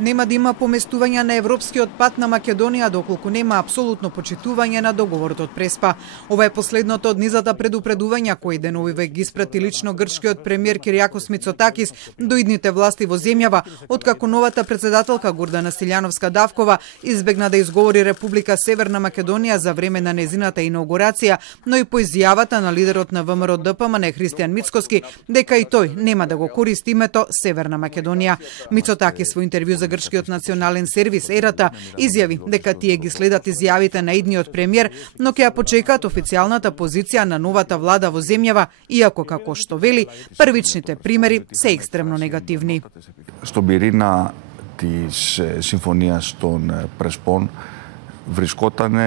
Нема да има поместување на европскиот пат на Македонија доколку нема апсолутно почитување на договорот од Преспа. Ова е последното од низата предупредувања кои деновиве ги испрати лично грчкиот премиер Киријакос Мицотакис до идните власти во земјава, откако новата председателка Гордана Силјановска-Давкова избегна да изговори Република Северна Македонија за време на незината инаугурација, но и по изјавата на лидерот на ВМРО ДПМН Христијан Мицкоски дека и тој нема да го користи името Северна Македонија. Мицотакис во интервју за грчкиот национален сервис Ерата изјави дека тие ги следат изјавите на идниот премиер, но ќе ја почекаат официјалната позиција на новата влада во земјава, иако како што вели, првичните примери се екстремно негативни. Στον πυρήνα της συμφωνίας των Πρεσπών βρισκόταν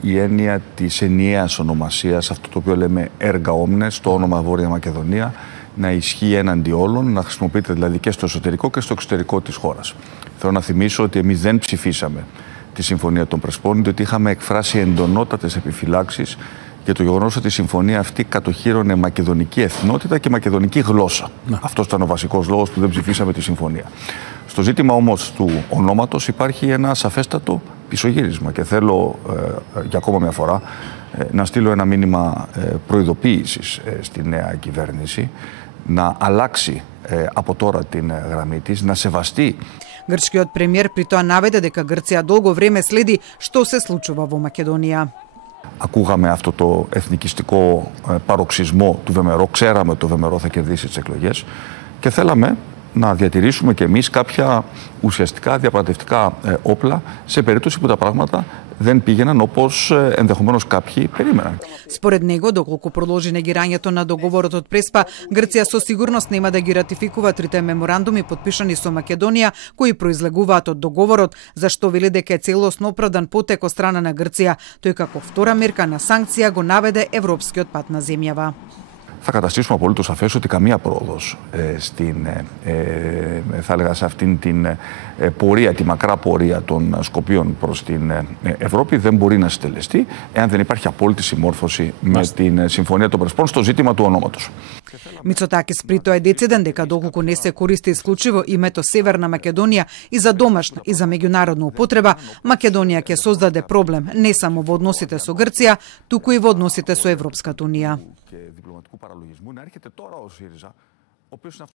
η έννοια της ενιαίας ονομασίας, αυτό το οποίο λέμε έργα όμνες, το όνομα Βόρεια Μακεδονία, να ισχύει έναντι όλων, να χρησιμοποιείται δηλαδή και στο εσωτερικό και στο εξωτερικό της χώρας. Θέλω να θυμίσω ότι εμείς δεν ψηφίσαμε τη Συμφωνία των Πρεσπών, διότι είχαμε εκφράσει εντονότατες επιφυλάξεις για το γεγονός ότι η συμφωνία αυτή κατοχύρωνε μακεδονική εθνότητα και μακεδονική γλώσσα. Αυτός ήταν ο βασικός λόγος που δεν ψηφίσαμε τη συμφωνία. Στο ζήτημα όμως του ονόματος υπάρχει ένα σαφέστατο πισωγύρισμα και θέλω για ακόμα μια φορά να στείλω ένα μήνυμα προειδοποίησης στη νέα κυβέρνηση, να αλλάξει από τώρα την γραμμή της, να σεβαστεί. Грчкиот премиер при тоа наведе дека Грција долго време следи што се случува во Македонија. Ακούγαμε αυτό το εθνικιστικό παροξισμό του ΒΜΡΟ, ξέραμε ότι το ΒΜΡΟ θα κερδίσει τις εκλογές και θέλαμε να διατηρήσουμε και εμείς κάποια ουσιαστικά διαπραγματευτικά όπλα σε περίπτωση που τα πράγματα δεν πήγαιναν όπως ενδεχομένως κάποιοι περίμεναν. Според него, доколку продолжи негирањето на договорот од Преспа, Грција со сигурност нема да ги ратификува трите меморандуми подпишани со Македонија, кои произлегуваат од договорот, зашто вели дека е целосно оправдан потек од страна на Грција. Тој како втора мерка на санкција го наведе европскиот пат на земјава. Θα καταστήσουμε απολύτως σαφές ότι καμία πρόοδος θα έλεγα σε αυτήν την πορεία, τη μακρά πορεία των Σκοπίων προς την Ευρώπη δεν μπορεί να συντελεστεί εάν δεν υπάρχει απόλυτη συμμόρφωση με την Συμφωνία των Πρεσπών στο ζήτημα του ονόματος. Мицотакис при тоа е дециден дека доколку не се користи исклучиво името Северна Македонија и за домашна и за меѓународна употреба, Македонија ќе создаде проблем не само во односите со Грција, туку и во односите со Европската унија.